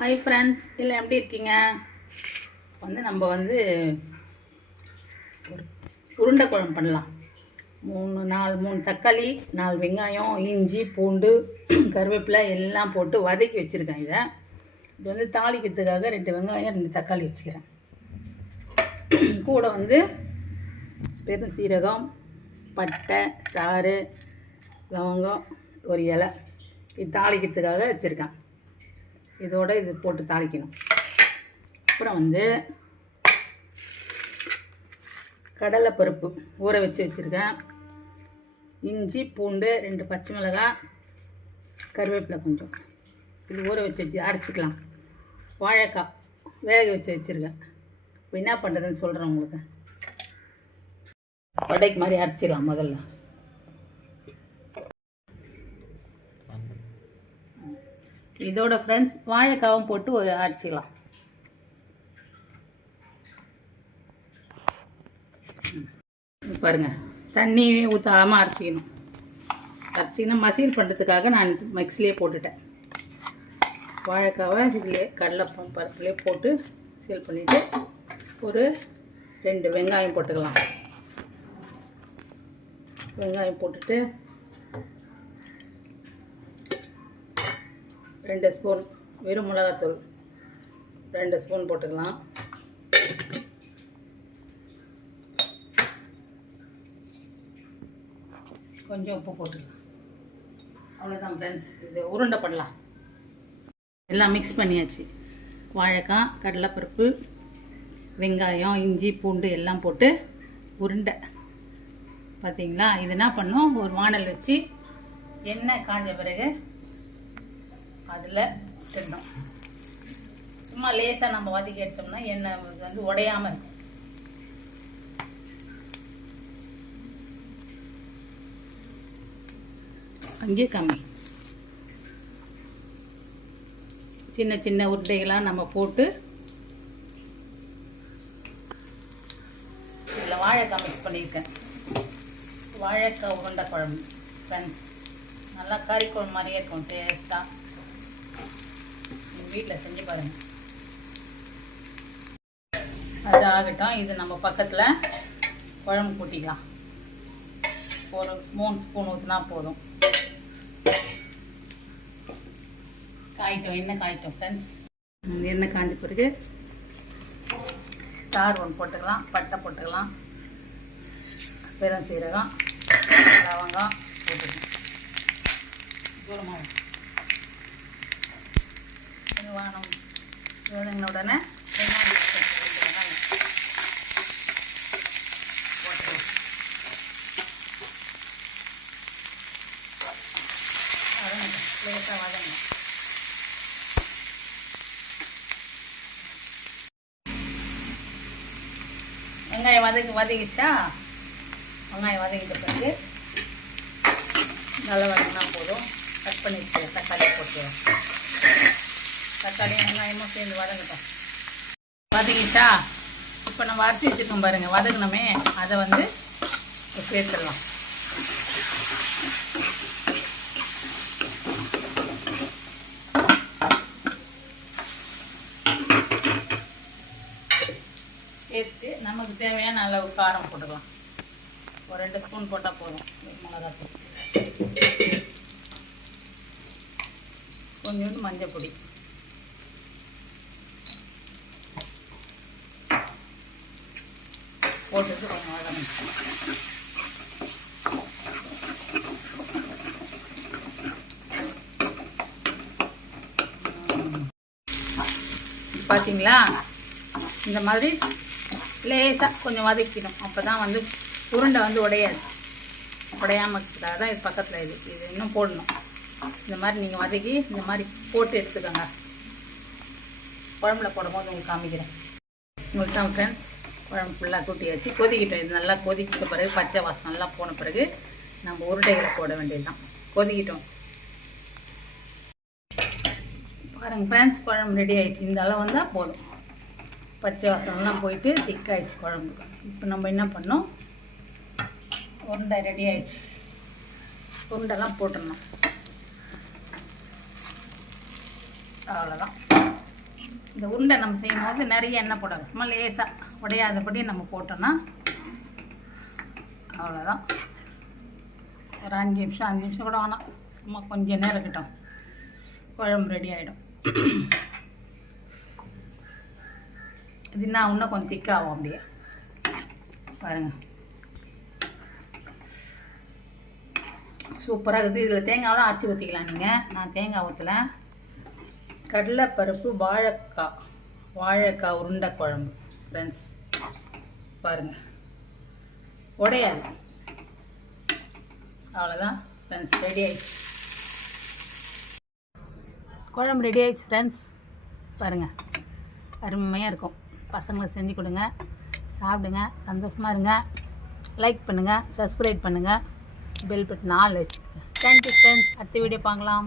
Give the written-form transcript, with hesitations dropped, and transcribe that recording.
Hi friends, இல்லை எப்படி இருக்கீங்க? நம்ம ஒரு உருண்டை குழம்பு பண்ணலாம். 3 தக்காளி, 4 வெங்காயம், இஞ்சி, பூண்டு, கருவேப்பிலை எல்லாம் போட்டு வதக்கி வச்சுருக்கேன். இது தாளிக்கிறதுக்காக 2 வெங்காயம் 2 தக்காளி வச்சுக்கிறேன். கூட பெரும் சீரகம், பட்டை, சாறு, லவங்கம், ஒரு இலை இது தாளிக்கிறதுக்காக வச்சுருக்கேன். இதோட இது போட்டு தாளிக்கணும். அப்புறம் கடலைப்பருப்பு ஊற வச்சுருக்கேன். இஞ்சி, பூண்டு, 2 பச்சை மிளகாய், கருவேப்பிலை கொஞ்சம் இது ஊற வச்சு அரைச்சிக்கலாம். வாழைக்காய் வேக வச்சுருக்கேன். இப்போ என்ன பண்ணுறதுன்னு சொல்கிறேன் உங்களுக்கு. வடைக்கு மாதிரி அரைச்சிடலாம். முதல்ல இதோட ஃப்ரெண்ட்ஸ் வாழைக்காவும் போட்டு ஒரு அரைச்சிக்கலாம். பாருங்கள், தண்ணி ஊற்றாமல் அரைச்சிக்கணும். மசீல் பண்ணுறதுக்காக நான் மிக்ஸிலே போட்டுட்டேன். வாழைக்காவை இதிலே பருப்புலேயே போட்டு சீல் பண்ணிவிட்டு ஒரு 2 வெங்காயம் போட்டுக்கலாம். வெங்காயம் போட்டுட்டு 2 ஸ்பூன் வெறும் மிளகாத்தூள் 2 ஸ்பூன் போட்டுக்கலாம். கொஞ்சம் உப்பு போட்டுக்கலாம். அவ்வளோதான் ஃப்ரெண்ட்ஸ். இது உருண்டை பண்ணலாம். எல்லாம் மிக்ஸ் பண்ணியாச்சு. வாழைக்காய், கடலைப்பருப்பு, வெங்காயம், இஞ்சி, பூண்டு எல்லாம் போட்டு உருண்டை. பார்த்தீங்களா? இது என்ன பண்ணோம், ஒரு வானல் வச்சு எண்ணெய் காஞ்ச பிறகு அதில் விட்டுடணும். சும்மா லேசாக நம்ம வதக்கி எடுத்தோம்னா எண்ணெய் உடையாமல் இருக்கும். அங்கே கம்மி சின்ன சின்ன உருண்டைகளாக நம்ம போட்டு இதில் வாழைக்காய் மிக்ஸ் பண்ணியிருக்கேன். வாழைக்காய் உருண்டை குழம்பு ஃப்ரெண்ட்ஸ், நல்லா கறி குழம்பு மாதிரியே இருக்கும். டேஸ்ட்டாக வீட்டில் செஞ்சு பாருங்கள். அது ஆகட்டும். இது நம்ம பக்கத்தில் குழம்பு கூட்டிக்கலாம். ஒரு 3 ஸ்பூன் ஊற்றினா போதும். எண்ணெய் காய்ட்டும் ஃப்ரெண்ட்ஸ். எண்ணெய் காய்ஞ்ச பிறகு ஸ்டார் 1 போட்டுக்கலாம். பட்டை போட்டுக்கலாம். பெரும் சீரகம், லவங்கம் போட்டுக்கலாம். தூரமாக வேணுங்கின உடனே வெங்காயம் போட்டுக்கலாம். லேசாக வதங்கணும். வெங்காயம் வதங்கிச்சா? வெங்காயம் வதங்கிட்ட பிறகு நல்லா வதங்கினா போதும். கட் பண்ணி தக்காளி போட்டு தக்காளி வெங்காயமும் சேர்ந்து வதங்கட்டும். வதங்கிச்சா? இப்போ நம்ம அரைச்சி வச்சுருக்கோம் பாருங்கள், வதங்கினோமே அதை சேர்த்துடலாம். சேர்த்து நமக்கு தேவையான அளவு காரம் போட்டுக்கலாம். ஒரு 2 ஸ்பூன் போட்டால் போதும். மிளகாத்தூள், கொஞ்சோண்டு மஞ்சள் பொடி, போட்டுட்டு கொஞ்சம் வதங்கணும். பார்த்தீங்களா? இந்த மாதிரி லேசாக கொஞ்சம் வதக்கிடும். அப்போ தான் உருண்டை உடையாமல் இருக்கிறதாக தான் இது பக்கத்தில் இது இன்னும் போடணும். இந்த மாதிரி நீங்கள் வதக்கி இந்த மாதிரி போட்டு எடுத்துக்கோங்க. குழம்புல போடும்போது உங்களுக்கு காமிக்கிறேன். உங்களுக்கு தான் ஃப்ரெண்ட்ஸ், குழம்பு ஃபுல்லாக கூட்டியாச்சு. கொதிக்கிட்டோம். இது நல்லா கொதிக்கிட்ட பிறகு பச்சை வாசம் நல்லா போன பிறகு நம்ம உருண்டைகளை போட வேண்டியதுதான். கொதிக்கிட்டோம் பாருங்கள் ஃப்ரெண்ட்ஸ். குழம்பு ரெடி ஆகிடுச்சு. இந்த அளவு வந்தால் போதும். பச்சை வாசம்லாம் போயிட்டு திக்காயிடுச்சு குழம்பு. இப்போ நம்ம என்ன பண்ணோம், உருண்டை ரெடி ஆயிடுச்சு. உருண்டெல்லாம் போட்டுடணும். அவ்வளோதான். இந்த உருண்டை நம்ம செய்யும் போது நிறைய எண்ணெய் போடாது, சும்மா லேசாக உடையாதபடி நம்ம போட்டோன்னா அவ்வளோதான். ஒரு 5 நிமிஷம் கூட வேணாம், சும்மா கொஞ்சம் நேரம் இருக்கட்டும், குழம்பு ரெடி ஆகிடும். இது நான் இன்னும் கொஞ்சம் திக்காகும் அப்படியே பாருங்கள். சூப்பராக இருக்குது. இதில் தேங்காயெலாம் அரைச்சி ஊற்றிக்கலாம் நீங்கள். நான் தேங்காய் ஊற்றலை. கடலைப்பருப்பு வாழைக்காய் உருண்டை குழம்பு ஃப்ரெண்ட்ஸ் பாருங்கள், உடையாது. அவ்வளோதான் ஃப்ரெண்ட்ஸ், ரெடி ஆயிடுச்சு. குழம்பு ரெடி ஆயிடுச்சு ஃப்ரெண்ட்ஸ் பாருங்கள், அருமையாக இருக்கும். பசங்களுக்கு செஞ்சு கொடுங்க, சாப்பிடுங்க, சந்தோஷமாக இருங்க. லைக் பண்ணுங்கள், சப்ஸ்கிரைப் பண்ணுங்கள், பெல் பட்டன் ஆல் வச்சுக்கோங்க. Thank you friends. அடுத்த வீடியோ பார்க்கலாம்.